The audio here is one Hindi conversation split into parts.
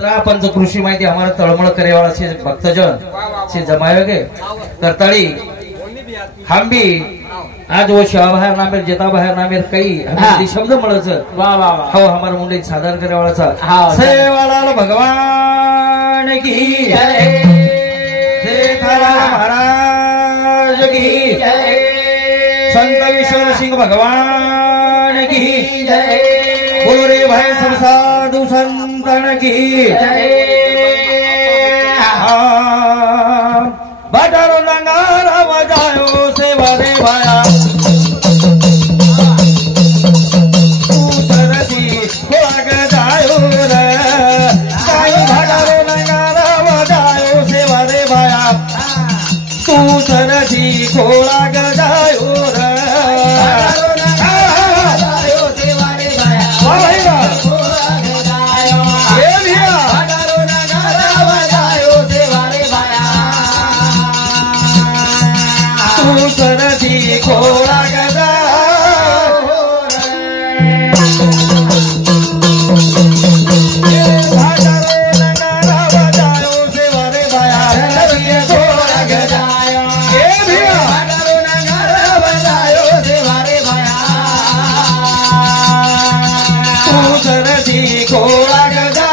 पंचकृषि माहिती हमारा तळमळ करे वाला छे भक्तजन छे जमायो के करताड़ी हम भी आज वो शिवा बाहेर नामेर जेता बाहेर नामेर कई हमें शब्द मळच वाह वाह वाह हो हमारा मुंडे सादर करे वाला छा सेवालाल भगवान की जय जेठालाल महाराज की जय संत विश्वर सिंह भगवान की जय बोलो रे भाई सब साधु संतन की जय बटारो नगारा बजायो सेवा रे भाया उतरती खोग जायो रे बटारो नगारा बजायो सेवा रे भाया उतरती खोग जायो रे खोड़ा गदा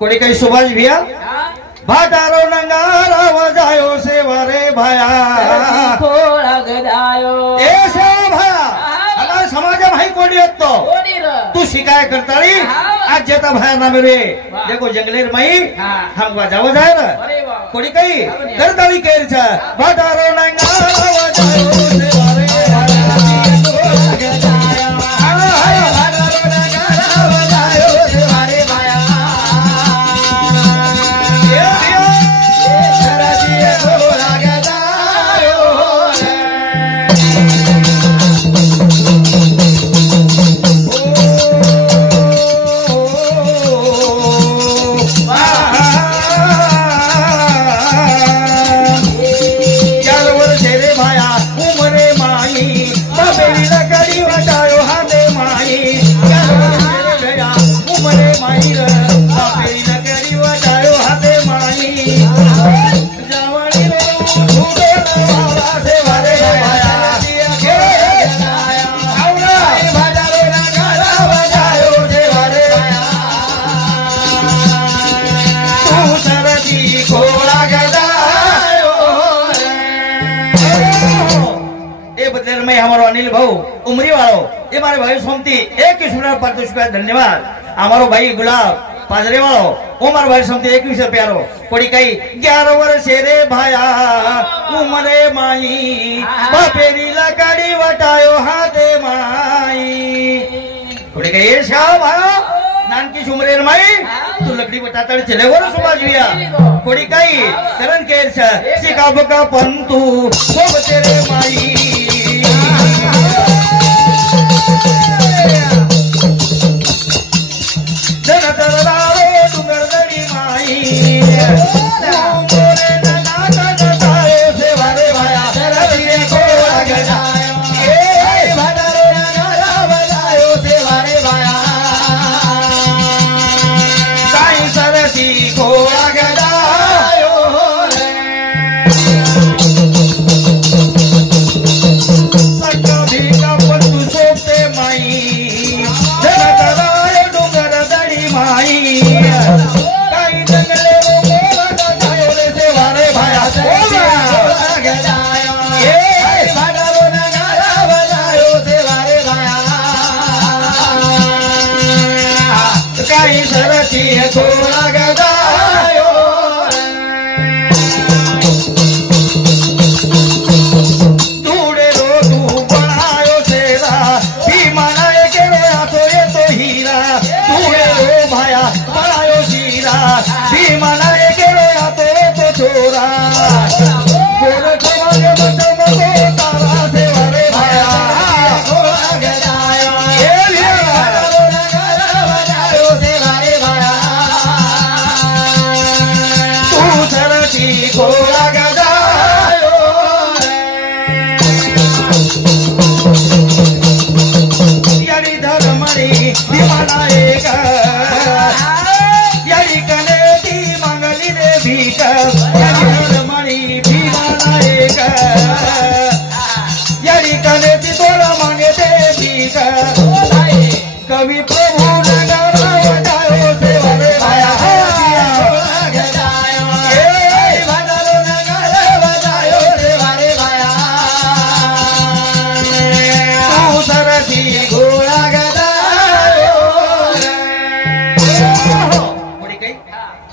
कोई कहीं सुभाष भैया भाटारो नंगारा बजायो सेवा रे भाया थोड़ा गजायो ऐसे भाया हमारे समाज भाई कोणी येतो तू शिकाय करताली आज जेता भाया ना मेरे देखो जंगलेर माई हम बजाव जाय ना कोणी काही करताली केर छ भाटारो नंगारा बजायो सेवा रे हमारो अनिल भाऊ उमरी वालों ये हमारे भाई सोमती एक ₹20 धन्यवाद हमारो भाई गुलाब पाजरे वालों वो हमारे भाई सोमती 21 रुपयारो कोड़ी कई 11 वर्ष रे भाया उमरे माई बापेरी लकड़ी वटायो हाथे माई कोड़ी कई ये शाह भाया नान की उमरे माई तू लकड़ी वटाता चले वो सुभाष भैया कोड़ी कई करण केर सिका बका पंतु वो तेरे माई मणि विमानायक यारी कने ती मंगली दे भीक मणि विमानायक यारी कने ती तोरा मांगे दे भीक कवि प्रभु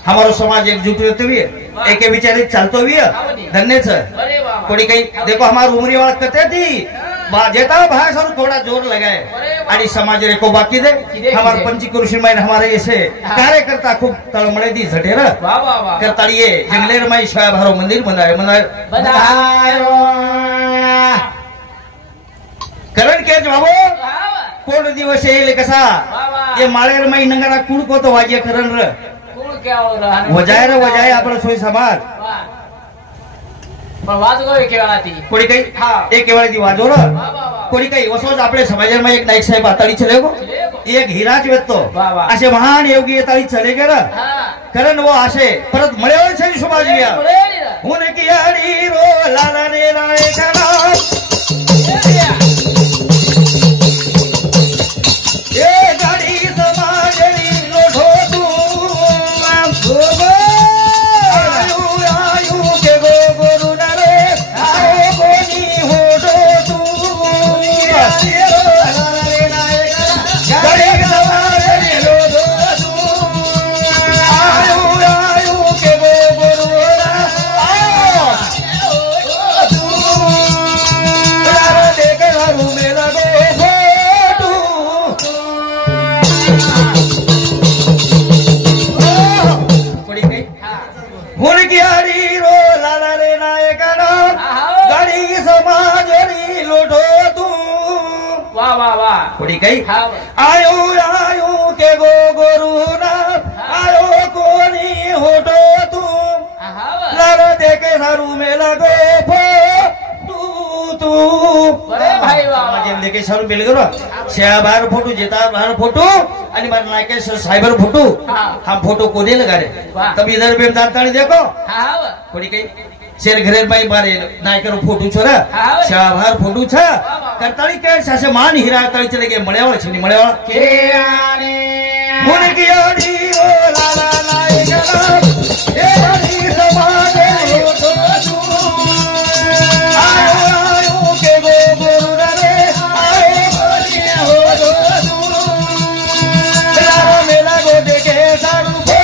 हमारो समाज एकजुट होते हुए एक विचारित चलते हुए धन्य कोड़ी कहीं देखो हमारी उमरी वाला कहते थी जेता भाई सर थोड़ा जोर लगाए आणि समाज रे को बाकी दे हमारे पंची कृषि में हमारे ऐसे कार्यकर्ता खूब तळमळे दी झटेर करताळीये जंगलेर माई शिवाय भारो मंदिर बनायो करण केज बाबू कोण दिवस येईल कसा ये माळेर माई नंगरा कुड को तो वाजे करण र वजाय आपण सोय समाज कोणी काही एक वेळा ती वाजव कोणी काही वसोज आपले समाजात एक नाईक साहेब आताळी चले गो एक हिराज व्यक्तो असे महान योगी ताळी चले गेला कारण वो असे परत मळेवर छे समाज या हुन की यारी रो लाला रे राय करा ए गाडी समाज री लोढो तू कोड़ी कई आयो आयो के गो गोरुना आयो कोनी होटो तू लारा देखे सारू में लगो तू तू भाई वाह लेके सारू मिल गयो शेळा बाहेर फोटो जेता बाहेर फोटो आणि मार नायके साइबर फोटो हम फोटो कोने लगा रे तब इधर भी जानतानी देखो कोड़ी कई शेर घरे भाई मारे नायकर फोटो छोरा शेळा बाहेर फोटो छ करताली के सासे मान हीरा ताली चले गए मळेवाळ छनी मळेवाळ के आने हुन की आडी ओ लाला नायकरा ए आडी समाज हो तो तू आयो आयो के गो गुरु रे आयो कोनी हो तो तू लाला मेला गो देखे सारू तू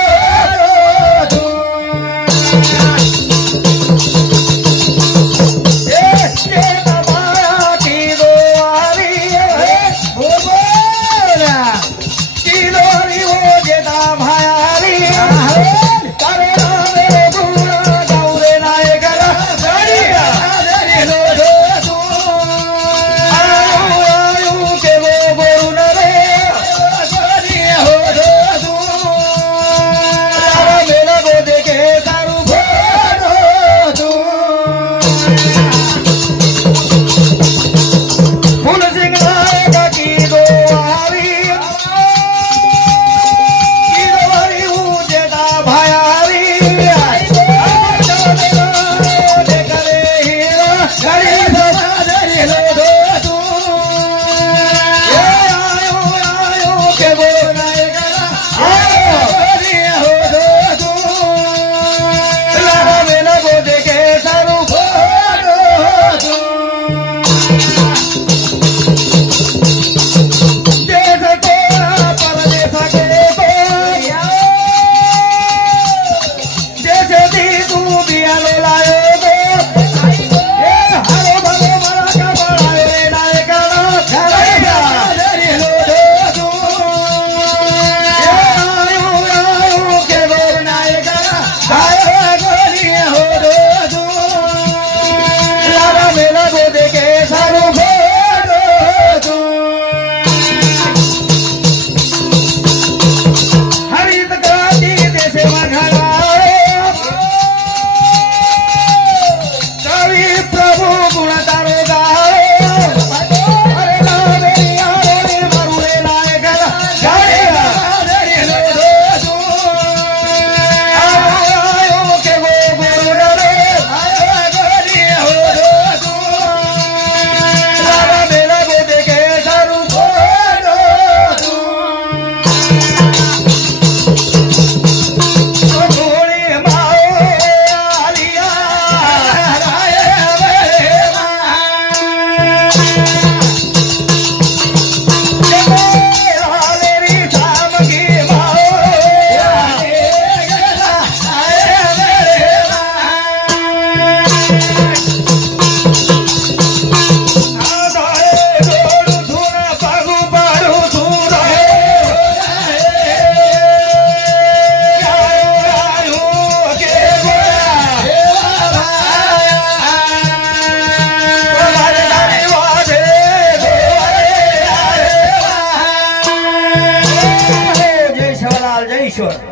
जय ईश्वर